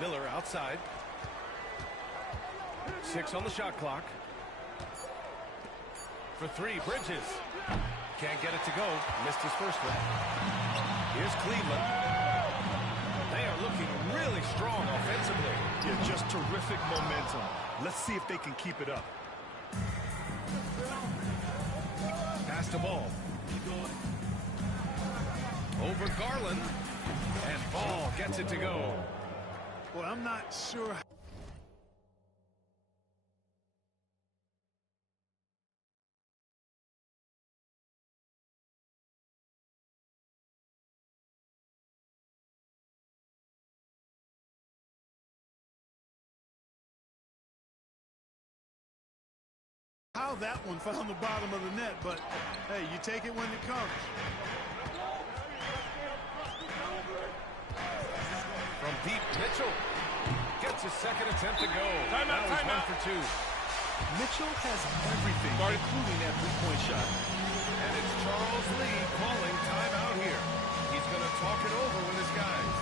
Miller outside. 6 on the shot clock. For 3, Bridges. Can't get it to go. Missed his first one. Here's Cleveland. They are looking really strong offensively. Yeah, just terrific momentum. Let's see if they can keep it up. Pass the ball. Over Garland. And Ball gets it to go. Well, I'm not sure how that one found the bottom of the net, but hey, you take it when it comes. From deep, Mitchell gets his second attempt to go. Timeout, now he's timeout. 1 for 2. Mitchell has everything, including that three-point shot. And it's Charles Lee calling timeout here. He's going to talk it over with his guys.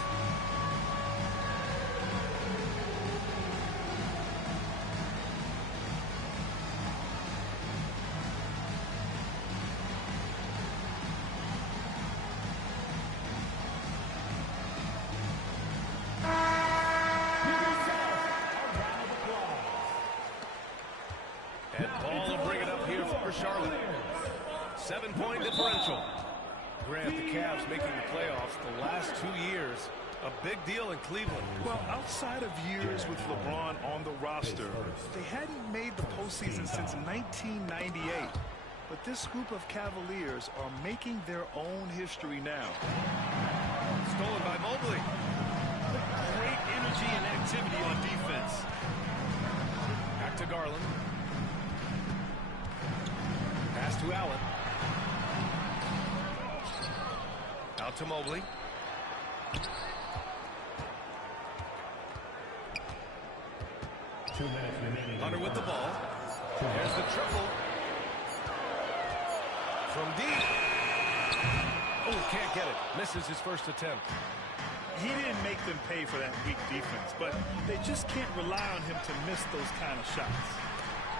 And Ball will bring it up here for Charlotte. 7-point differential. Grant, the Cavs making the playoffs the last 2 years. A big deal in Cleveland. Well, outside of years with LeBron on the roster, they hadn't made the postseason since 1998. But this group of Cavaliers are making their own history now. Stolen by Mobley. Great energy and activity on defense. Back to Garland. Pass to Allen. Out to Mobley. Hunter with the ball. There's the triple. From deep. Oh, can't get it. Misses his first attempt. He didn't make them pay for that weak defense, but they just can't rely on him to miss those kind of shots.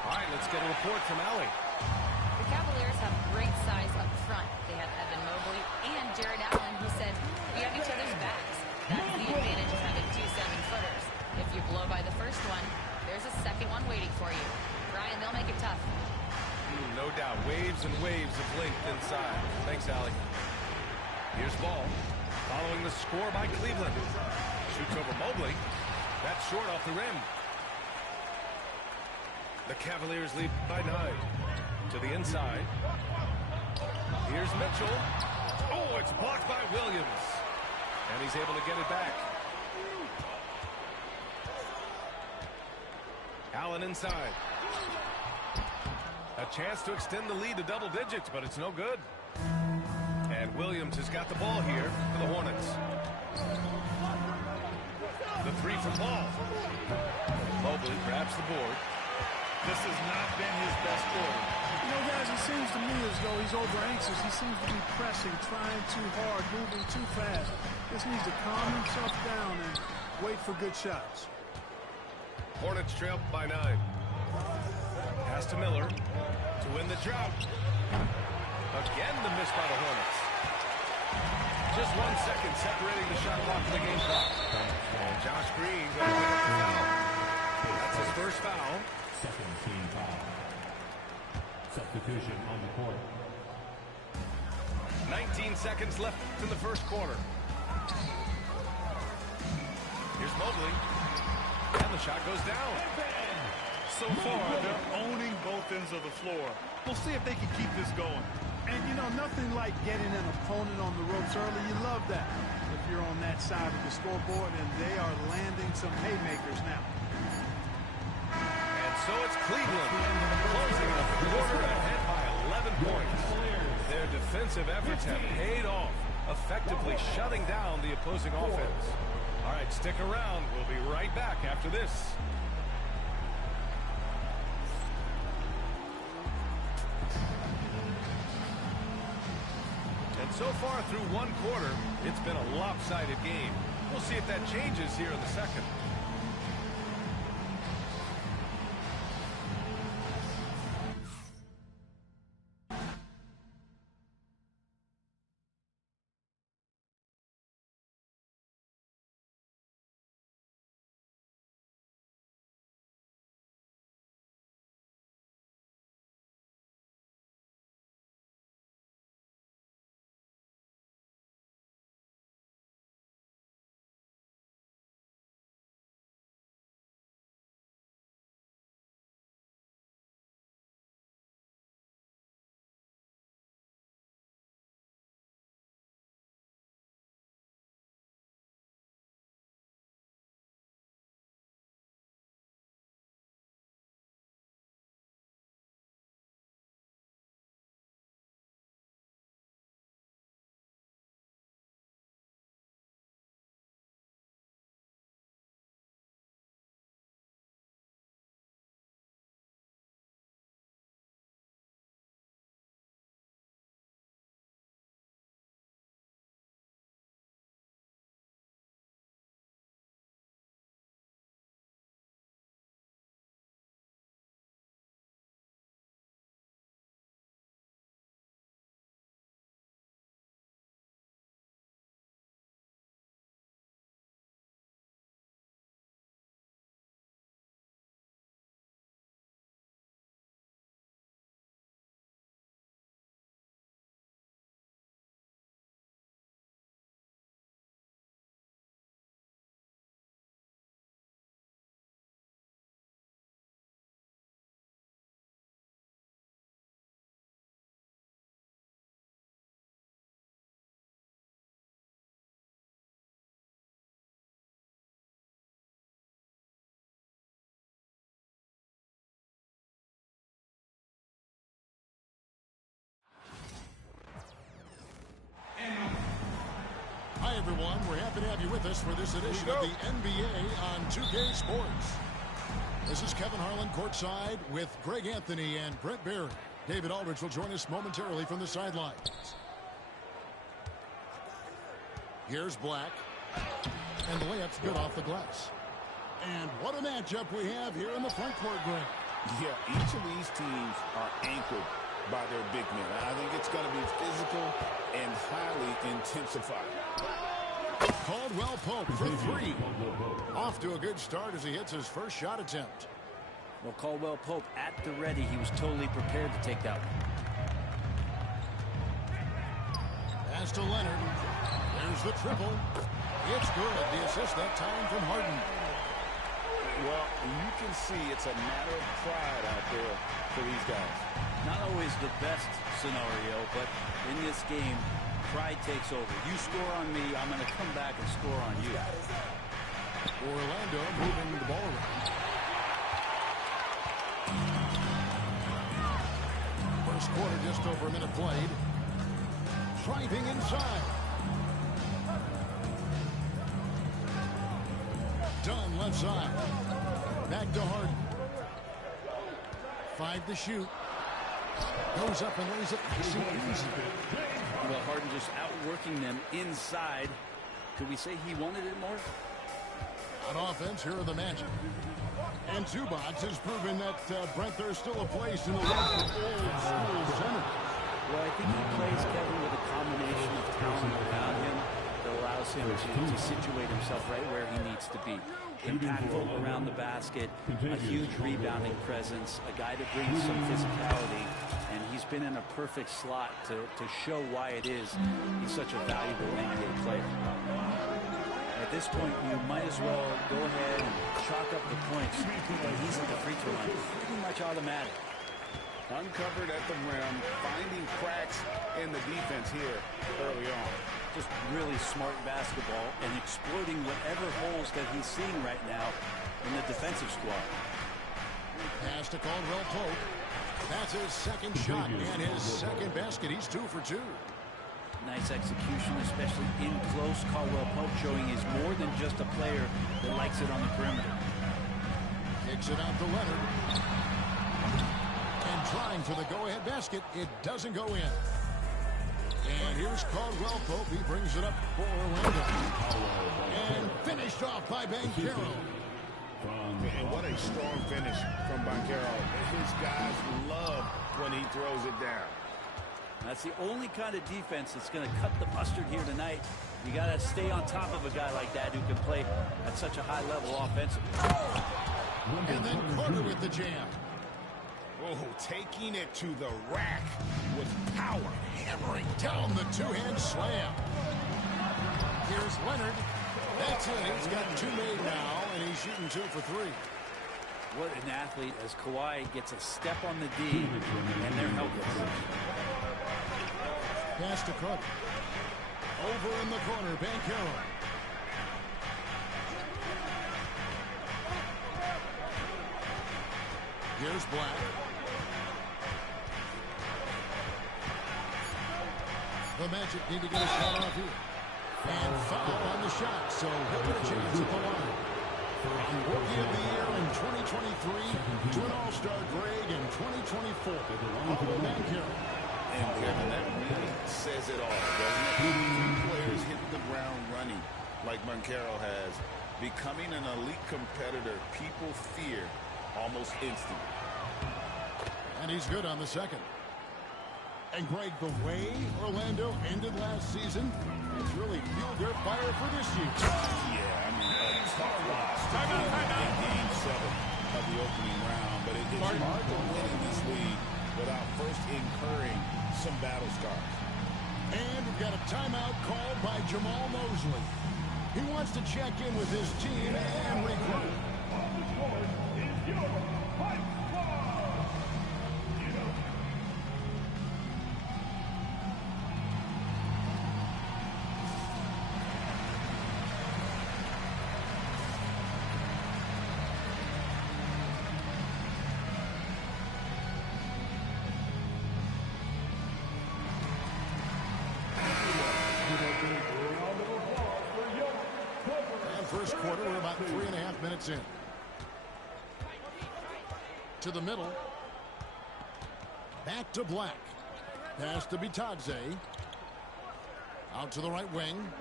All right, let's get a report from Allie. The Cavaliers have great size up front. They have Evan Mobley and Jared Allen, who said, we have each other's backs. That's the advantage of having 2 7-footers. If you blow by the first one, there's a second one waiting for you. Brian, they'll make it tough. No doubt. Waves and waves of length inside. Thanks, Allie. Here's Ball. Following the score by Cleveland. Shoots over Mobley. That's short off the rim. The Cavaliers lead by 9. To the inside. Here's Mitchell. Oh, it's blocked by Williams. And he's able to get it back. Allen inside. A chance to extend the lead to double digits, but it's no good. And Williams has got the ball here for the Hornets. The 3 from Ball. Mobley grabs the board. This has not been his best quarter. You know, guys, it seems to me as though he's over anxious. He seems to be pressing, trying too hard, moving too fast. Just needs to calm himself down and wait for good shots. Hornets trail by 9. Pass to Miller to win the drought. Again, the miss by the Hornets. Just 1 second separating the shot clock from the game clock. And Josh Green going to pick up the foul. That's his first foul. Second team foul. Substitution on the court. 19 seconds left in the first quarter. Here's Mobley. And the shot goes down. So far, they're owning both ends of the floor. We'll see if they can keep this going. And, you know, nothing like getting an opponent on the ropes early. You love that if you're on that side of the scoreboard, and they are landing some haymakers now. And so it's Cleveland closing the quarter ahead by 11 points. Their defensive efforts have paid off, effectively shutting down the opposing offense. All right, stick around. We'll be right back after this. And so far through one quarter, it's been a lopsided game. We'll see if that changes here in the second. Hi, everyone. We're happy to have you with us for this edition of the NBA on 2K Sports. This is Kevin Harlan courtside with Greg Anthony and Brent Barry. David Aldridge will join us momentarily from the sidelines. Here's Black. And the layup's good off the glass. And what a matchup we have here in the front court, Greg. Yeah, each of these teams are anchored by their big men. I think it's going to be physical and highly intensified. Caldwell Pope for three. Off to a good start as he hits his first shot attempt. Well, Caldwell Pope at the ready. He was totally prepared to take that one. Pass to Leonard. There's the triple. It's good. The assist that time from Harden. Well, you can see it's a matter of pride out there for these guys. Not always the best scenario, but in this game, pride takes over. You score on me, I'm going to come back and score on you. Orlando moving the ball around. First quarter, just over a minute played. Driving inside. Dunn left side. Back to Harden. 5 to shoot. Goes up and lays it easy. Well, Harden just outworking them inside. Could we say he wanted it more? On offense, here are the Magic. And Zubac has proven that, Brent, there's still a place in the league for old school center. Well, I think he plays, Kevin, with a combination of talent around him that allows him to situate himself right where he needs to be. Impactful around the basket, a huge rebounding presence, a guy that brings some physicality, and he's been in a perfect slot to show why it is he's such a valuable NBA player. At this point, you might as well go ahead and chalk up the points when he's at the free throw line. Pretty much automatic. Uncovered at the rim, finding cracks in the defense here early on. Just really smart basketball and exploiting whatever holes that he's seeing right now in the defensive squad. Pass to Caldwell Pope. That's his second shot and his second basket. He's 2 for 2. Nice execution, especially in close. Caldwell Pope showing he's more than just a player that likes it on the perimeter. Kicks it out to Leonard. And trying for the go-ahead basket. It doesn't go in. And here's Caldwell Pope. He brings it up for Orlando. And finished off by Banchero. And what a strong finish from Banchero. His guys love when he throws it down. That's the only kind of defense that's going to cut the mustard here tonight. You got to stay on top of a guy like that who can play at such a high level offensively. And then Carter with the jam. Oh, taking it to the rack with power. Hammering down the two-hand slam. Here's Leonard. That's it. He's got two made now, and he's shooting 2 for 3. What an athlete as Kawhi gets a step on the D, and they're helpless. Pass to Cook. Over in the corner, Banchero. Here's Black. The Magic need to get a shot off here. And foul on the shot, so he'll get a chance at the line. Rookie of the Year in 2023 to an All-Star grade in 2024. Banchero. And Kevin, that really says it all, doesn't it? Two players hit the ground running like Banchero has. Becoming an elite competitor, people fear almost instantly. And he's good on the second. And Greg, the way Orlando ended last season has really fueled their fire for this year. Yeah, I mean, a tough loss in Game 7 of the opening round, but it's hard to win in this league without first incurring some battle scars. And we've got a timeout called by Jamal Mosley. He wants to check in with his team and regroup. First quarter, we're about 3.5 minutes in. To the middle. Back to Black. Pass to Bitadze. Out to the right wing.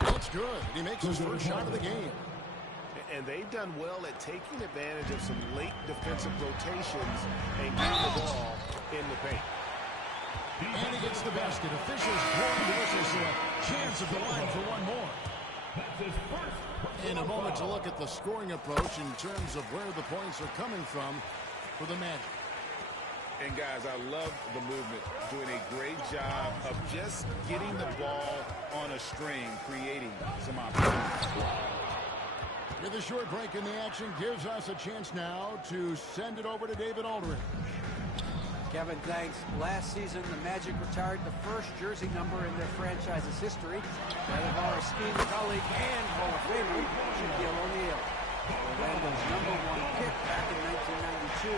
That's good. He makes his first shot of the game. And they've done well at taking advantage of some late defensive rotations and getting the ball in the paint. And he gets the basket. Officials blowing the whistle, so a chance at the line for one more. In a moment to look at the scoring approach in terms of where the points are coming from for the Magic. And guys, I love the movement. Doing a great job of just getting the ball on a string, creating some opportunities. With a short break in the action, gives us a chance now to send it over to David Aldridge. Kevin, thanks. Last season, the Magic retired the first jersey number in their franchise's history. That of our esteemed colleague and Hall of Famer, Shaquille O'Neal. Orlando's #1 pick back in 1992.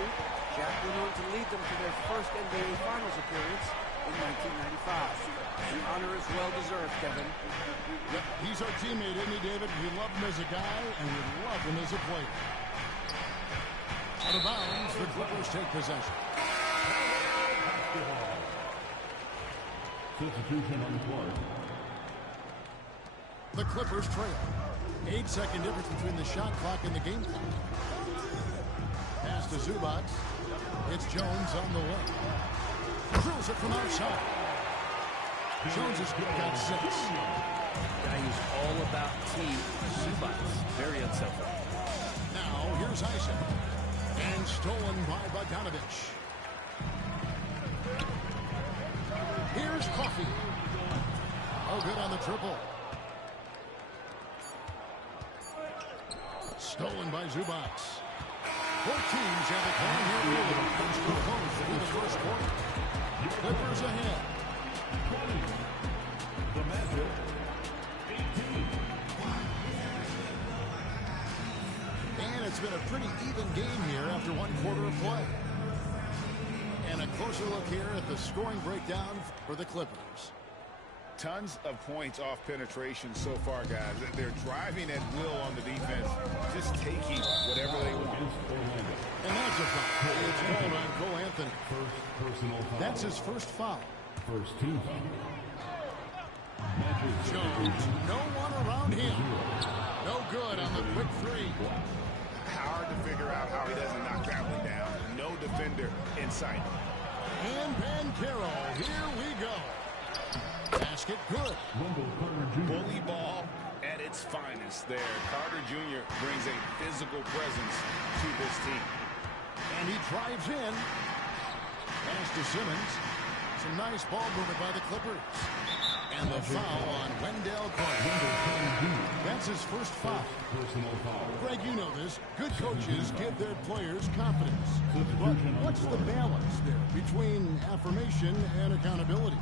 Shaq went on to lead them to their first NBA Finals appearance in 1995. The honor is well-deserved, Kevin. Yep, he's our teammate, isn't he, David? We love him as a guy, and we love him as a player. Out of bounds, the Clippers take possession. Substitution on the court. The Clippers trail. 8-second difference between the shot clock and the game clock. Pass to Zubac. It's Jones on the way. Drills it from outside. Jones has got 6. Guy who's all about team. Zubac, very unselfish. Now here's Isaac. And stolen by Bogdanovich. Here's Coffey. Oh, good on the triple. Stolen by Zubac. Both teams have a plan here early. Comes to a close through the first quarter. Clippers ahead. The Magic, 18. And it's been a pretty even game here after one quarter of play. And a closer look here at the scoring breakdown for the Clippers. Tons of points off penetration so far, guys. They're driving at will on the defense, just taking whatever they want. And that's a foul. It's called on Cole Anthony. That's his first foul. First team foul. Jones, no one around him. No good on the quick three. Hard to figure out how he doesn't knock that one down. No defender in sight. And Banchero, here we go. Basket good. Bully ball at its finest there. Carter Jr. brings a physical presence to this team. And he drives in. Pass to Simmons. Some nice ball movement by the Clippers. And the foul on Wendell Carter. That's his first foul. Greg, you know this. Good coaches give their players confidence. But what's the balance there between affirmation and accountability?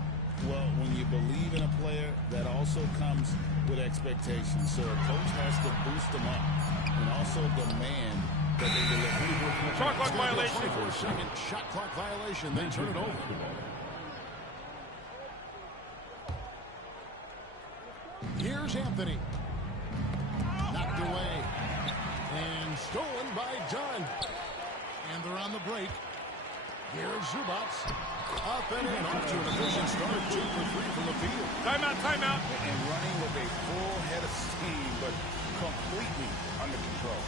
Well, when you believe in a player, that also comes with expectations. So a coach has to boost them up and also demand that they deliver. Shot clock violation. 24-second shot clock violation. Then turn it over. Here's Anthony. Knocked away. And stolen by Dunn. And they're on the break. Here's Zubac. Up and in. Off to an efficient start. 2 for 3 from the field. Timeout, timeout. And running with a full head of steam, but completely under control.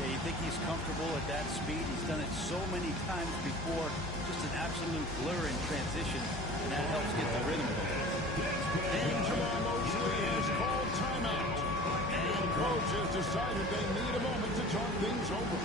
Yeah, you think he's comfortable at that speed? He's done it so many times before. Just an absolute blur in transition, and that helps get the rhythm going. And Jamal Mosley is called timeout. And coach has decided they need a moment to talk things over.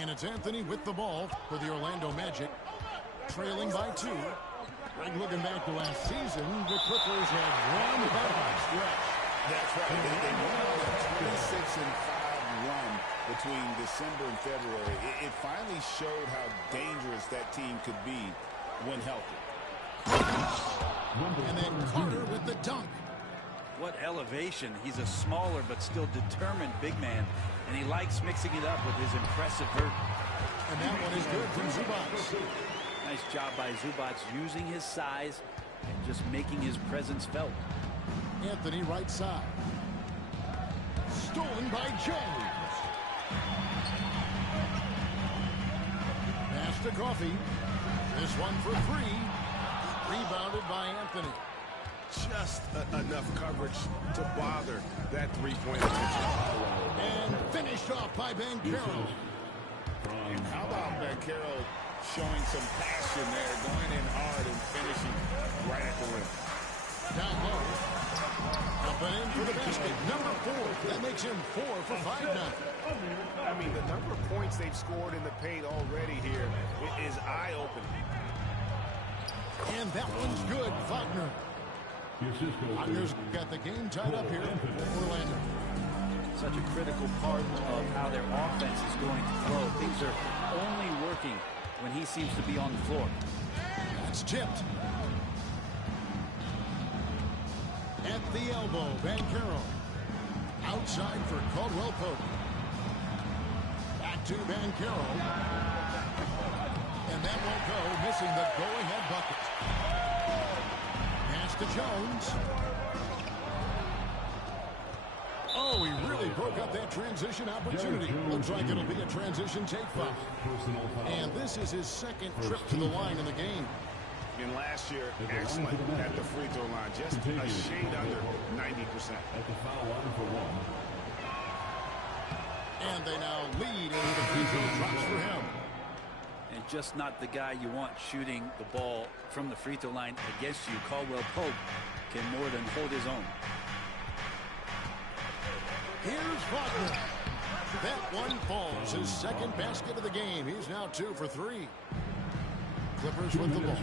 And it's Anthony with the ball for the Orlando Magic, trailing by 2. Greg, looking back to last season, the Clippers had won the stretch. That's right. They won on a 26-5 run between December and February. It finally showed how dangerous that team could be when healthy. And then Carter with the dunk. What elevation. He's a smaller but still determined big man, and he likes mixing it up with his impressive vert. And that one is good from Zubac. Nice job by Zubac using his size and just making his presence felt. Anthony right side. Stolen by Jones. Pass to Coffey. This one for 3. Rebounded by Anthony. Just enough coverage to bother that three-point attention. And finished off by Banchero. And how about Banchero showing some passion there, going in hard and finishing right at the rim. Down low. Up and in for the basket. Number 4. That makes him 4 for 5 now. I mean, the number of points they've scored in the paint already here is eye-opening. And that one's good, Wagner. Wagner's got the game tied up here for Orlando. Such a critical part of how their offense is going to flow. Things are only working when he seems to be on the floor. That's tipped. At the elbow, Banchero. Outside for Caldwell Pope. Back to Banchero. And that won't go, missing the go-ahead bucket. Pass to Jones. Oh, he really broke up that transition opportunity. Looks like it'll be a transition take foul. And this is his second trip to the line in the game. And last year, excellent at the free throw line. Just a shade under 90%. At the foul line for 1. And they now lead into the free throw drops for him. And just not the guy you want shooting the ball from the free throw line against you. Caldwell Pope can more than hold his own. Here's Wagner. That one falls. His second basket of the game. He's now 2 for 3. Clippers with the ball.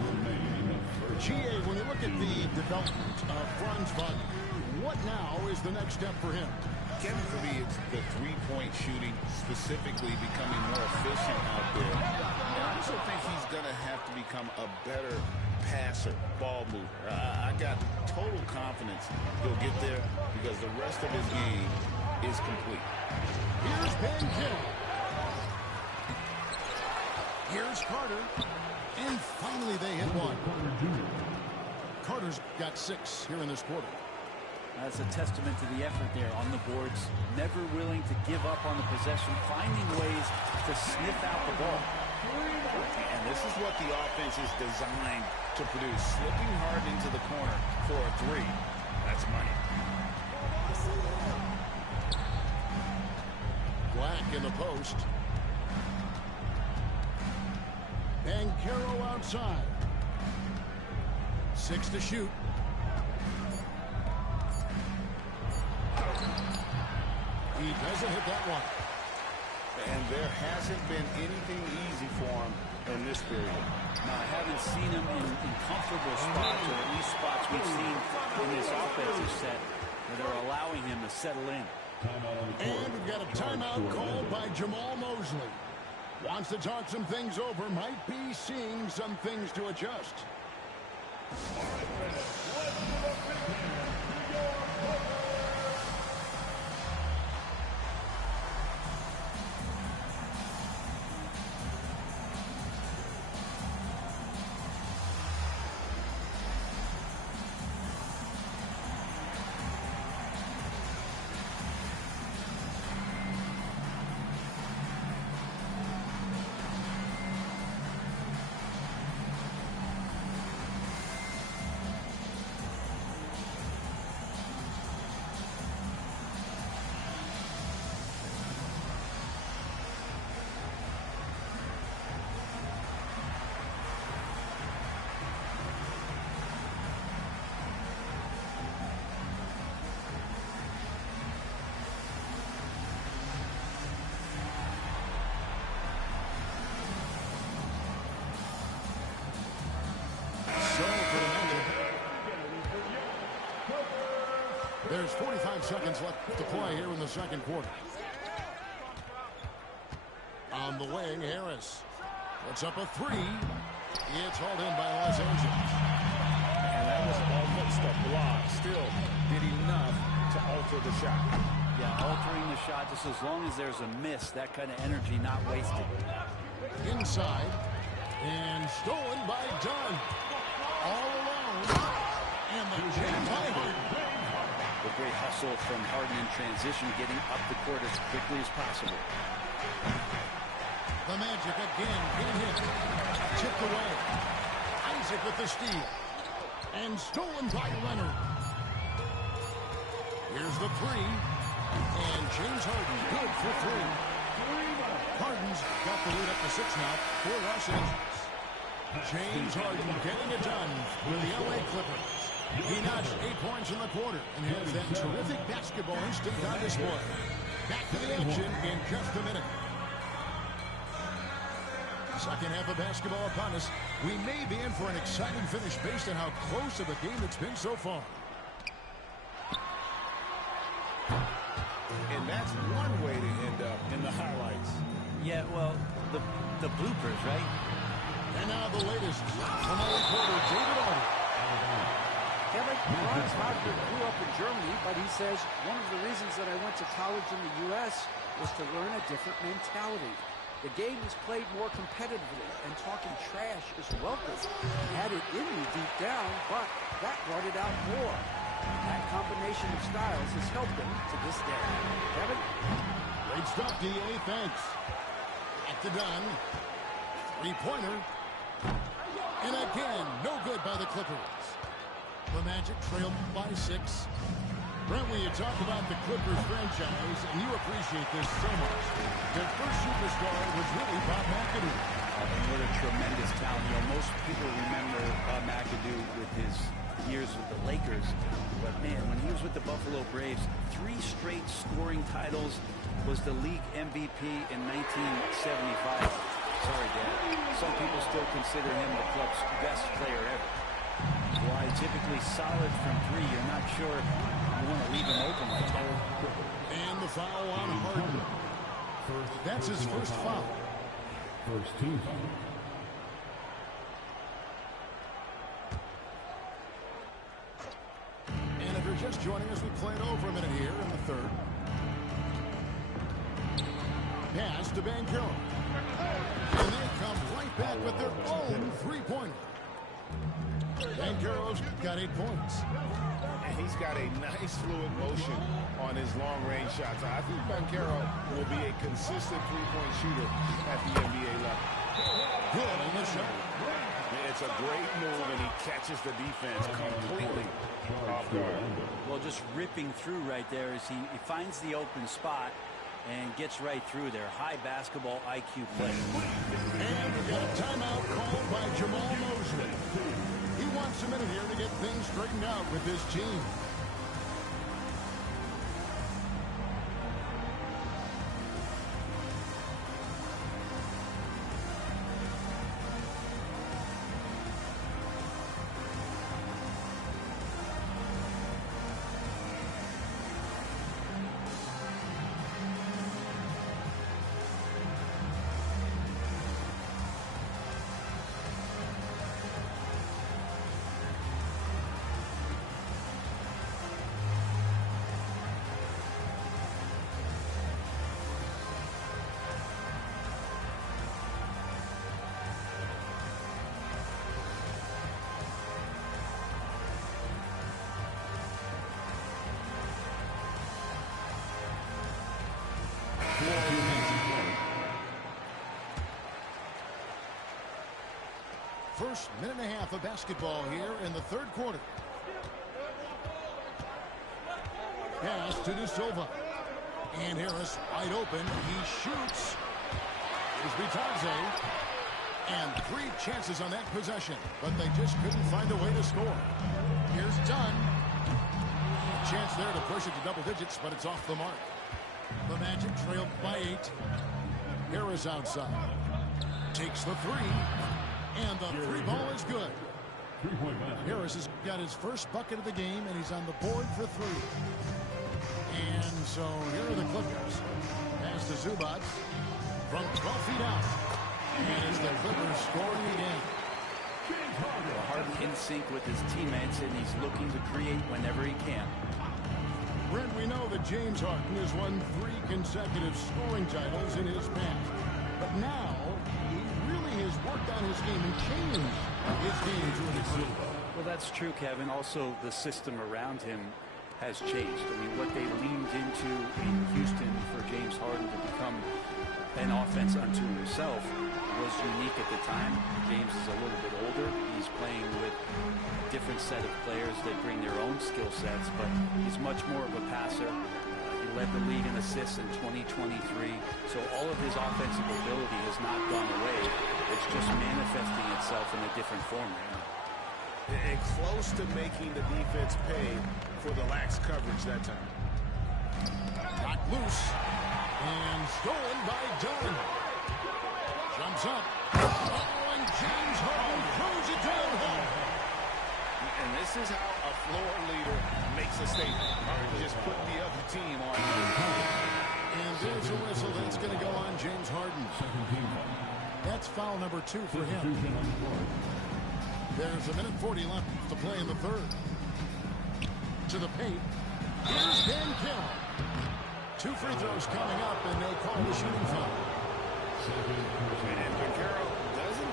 GA, when you look at the development of Franz Wagner, what now is the next step for him? Kevin, for me, it's the three-point shooting, specifically becoming more efficient out there. And I also think he's going to have to become a better passer, ball mover. I got total confidence he'll get there because the rest of his game is complete. Here's Banchero. Here's Carter. And finally they hit one. Carter's got 6 here in this quarter. That's a testament to the effort there on the boards. Never willing to give up on the possession, finding ways to sniff out the ball. And this is what the offense is designed to produce. Slipping hard into the corner for a 3. That's money. Black in the post. Banchero outside. 6 to shoot. He doesn't hit that one. And there hasn't been anything easy for him in this period. Now, I haven't seen him in comfortable spots, or at least spots we've seen in this offensive set where they're allowing him to settle in. And we've got a timeout called by Jamal Mosley. Wants to talk some things over, might be seeing some things to adjust. There's 45 seconds left to play here in the second quarter. On the wing, Harris puts up a 3. It's hauled in by Los Angeles. And that was almost a block. Still did enough to alter the shot. Yeah, altering the shot just as long as there's a miss, that kind of energy not wasted. Inside. And stolen by Dunn. All alone. And the jam by Harden. A great hustle from Harden in transition, getting up the court as quickly as possible. The Magic again can't hit. Chipped away. Isaac with the steal. And stolen by Leonard. Here's the 3. And James Harden good for 3. Harden's got the lead up to 6 now for Los Angeles. James Harden getting it done with the LA Clippers. He notched 8 points in the quarter and has that terrific basketball instinct on display. Back to the action in just a minute. Second half of basketball upon us. We may be in for an exciting finish based on how close of a game it's been so far. And that's one way to end up in the highlights. Yeah, well, the bloopers, right? And now the latest from our reporter, David Arden. Kevin, Franz Wagner grew up in Germany, but he says one of the reasons that I went to college in the U.S. was to learn a different mentality. The game is played more competitively, and talking trash is welcome. He had it in me deep down, but that brought it out more. That combination of styles has helped him to this day. Kevin? Great stuff, D.A. Thanks. At the Dunn. 3-pointer. And again, no good by the Clippers. The Magic trailed by 6. Brent, when you talk about the Clippers franchise, and you appreciate this so much, their first superstar was really Bob McAdoo. And what a tremendous talent. You know, most people remember McAdoo with his years with the Lakers. But, man, when he was with the Buffalo Braves, 3 straight scoring titles, was the league MVP in 1975. Sorry, Dad. Some people still consider him the club's best player ever. Why typically solid from 3, you're not sure you want to leave him open like that. And the foul on Harden. That's his first foul. First team foul. And if you're just joining us, we played over a minute here in the third. Pass to Banchero. And they come right back with their own three-pointer. Banchero's got 8 points. And he's got a nice fluid motion on his long-range shots. I think Banchero will be a consistent three-point shooter at the NBA level. Good on the shot. It's a great move, and he catches the defense completely off guard. Well, just ripping through right there as he finds the open spot and gets right through there. High basketball IQ play. And we got a timeout called by Jamal Mosley. He wants a minute here to get things straightened out with his team. First minute and a half of basketball here in the third quarter. Pass to De Silva. And Harris wide open. He shoots. Here's Bitadze. And 3 chances on that possession. But they just couldn't find a way to score. Here's Dunn. A chance there to push it to double digits, but it's off the mark. The Magic trailed by 8. Harris outside. Takes the 3. And the 3 ball is good. Harris has got his first bucket of the game, and he's on the board for 3. And so here are the Clippers. Pass to Zubac from 12 feet out. And it's the Clippers scoring again. Harden in sync with his teammates, and he's looking to create whenever he can. Brent, we know that James Harden has won 3 consecutive scoring titles in his past. But now he really has worked on his game and changed his game to an extent. Well, that's true, Kevin. Also, the system around him has changed. I mean, what they leaned into in Houston for James Harden to become an offense unto himself was unique at the time. James is a little bit older. He's playing with a different set of players that bring their own skill sets, but he's much more of a passer. He led the league in assists in 2023, so all of his offensive ability has not gone away. It's just manifesting itself in a different form right now. And close to making the defense pay for the lax coverage that time. Got loose and stolen by Dunn. Jumps up. Oh, and James Harden throws it down home. And this is how a floor leader makes a statement. Just putting the other team on. And there's a whistle that's going to go on James Harden. That's foul number 2 for him. There's a minute 40 left to play in the third. To the paint. Here's Banchero. 2 free throws coming up, and they call the shooting foul. And Banchero